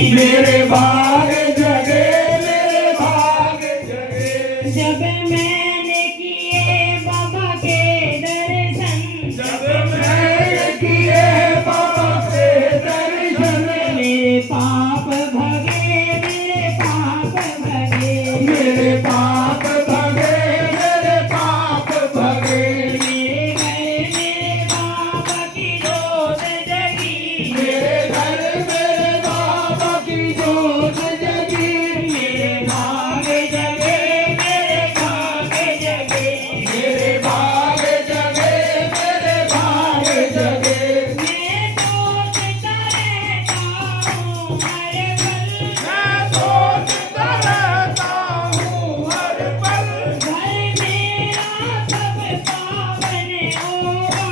मेरे भाग जगे, मेरे भाग जगे। जब मैंने किए बाबा के दर्शन, जब मैंने किए बाबा के दर्शन, मेरे पाप भगे, मेरे पाप भगे, मेरे पाप भगे, मेरे पाप भगे। मेरे घर मेरे बाबा की जोत जगी, मेरे घर मेरे बाबा की जोत जगी। मेरे भाग जगे, मेरे भाग जगे, मेरे भाग जगे, मेरे भाग जगे। मैं सोचता रहता हूँ हर पल, मैं सोचता रहता हूँ हर पल, घर मेरा कब पावन होगा,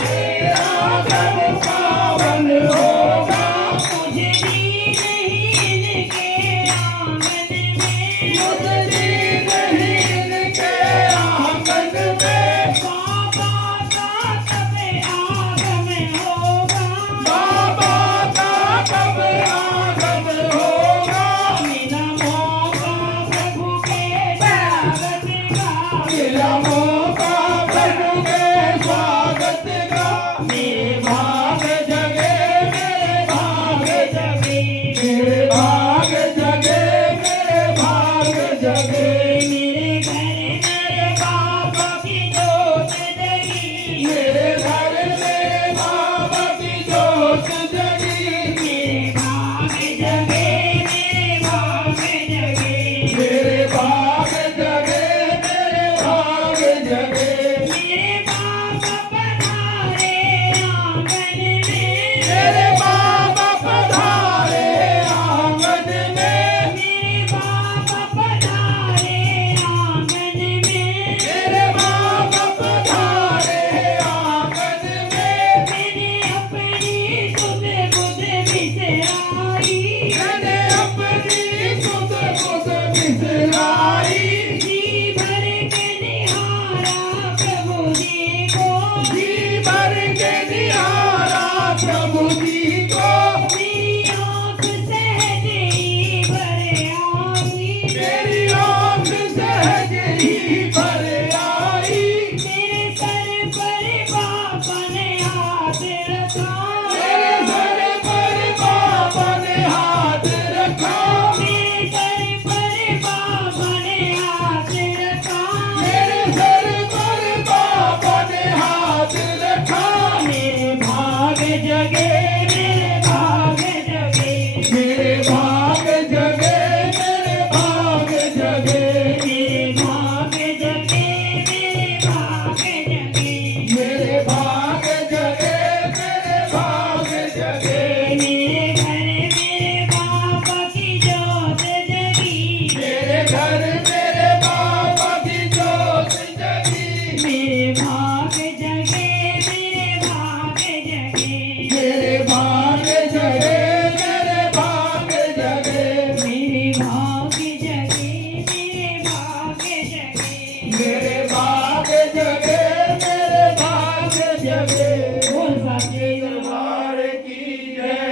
मेरा कब पावन होगा। मुझे दी नहीं इनके आंगन में, मुझे दी नहीं इनके आंगन में, बाबा का कब आगमन होगा, बाबा का कब आगमन होगा। मिला मौका प्रभु के स्वागत का, मिला मौका प्रभु के स्वागत का। मेरे भाग जगे, मेरे भाग जगे, जगे, मेरे भाग जगे, मेरे भाग जगे। मेरे घर मेरे बाबा की जोत जगी, मेरे घर मेरे बाबा की जोत जगी। मेरे भाग जगे, मेरे भाग जगे, मेरे भाग जगे, मेरे भाग जगे। मेरे बाबा पधारे आंगन में, मेरे बाबा पधारे आंगन में, मेरे बाबा पधारे आंगन में, मेरे बाबा पधारे आंगन में। मैंने अपनी सुध बुध बिसराई, मैंने अपनी सुध बुध बिसराई। जी भर के निहारा प्रभु जी को, जी भर के निहारा प्रभु जी को। मेरी आँख सहज ही भर आई, मेरी आँख सहज ही भर आई। मेरे सर पर बाबा ने हाथ रखा, मेरे सर पर बाबा ने हाथ रखा। मेरे सर पर बाबा ने हाथ रखा, मेरे सर पर बाबा ने हाथ रखा। मेरे भाग जगे, मेरे भाग जगे, मेरे भाग जगे, मेरे भाग जगे। मेरे भाग जगे, मेरे भाग जगे, मेरे भाग जगे, मेरे भाग जगे। मेरे घर मेरे बाबा की जोत जगी, मेरे घर मेरे बाबा की जोत जगी। मेरे भाग जगे, मेरे भाग जगे, मेरे भाग जगे, मेरे भाग जगे। मेरे भाग जगे, मेरे भाग जगे, मेरे भाग जगे, मेरे भाग जगे। बोल साचे दरबार की जय।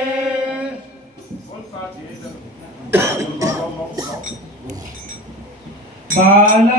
बाला